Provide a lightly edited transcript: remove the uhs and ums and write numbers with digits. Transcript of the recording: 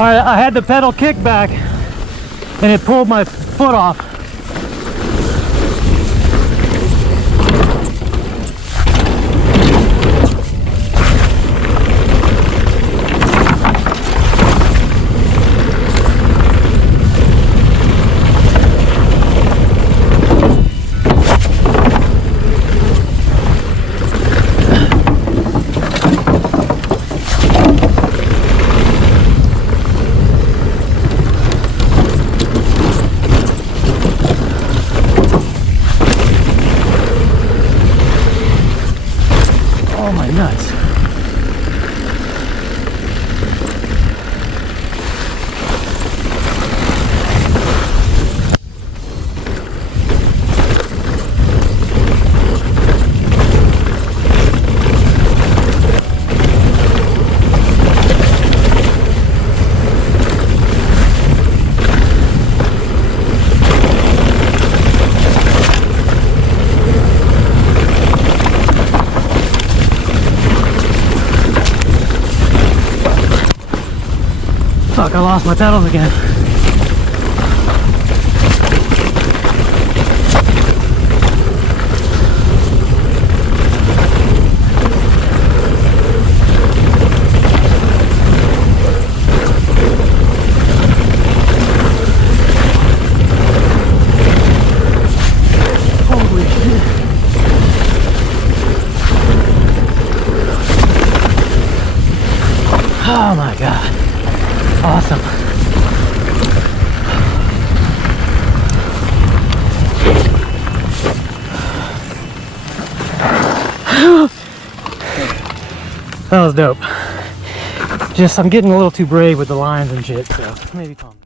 Alright, I had the pedal kick back and it pulled my foot off. Oh my nuts. Fuck, I lost my pedals again. Holy shit. Oh my god. Awesome. That was dope. Just, I'm getting a little too brave with the lines and shit, so maybe calm.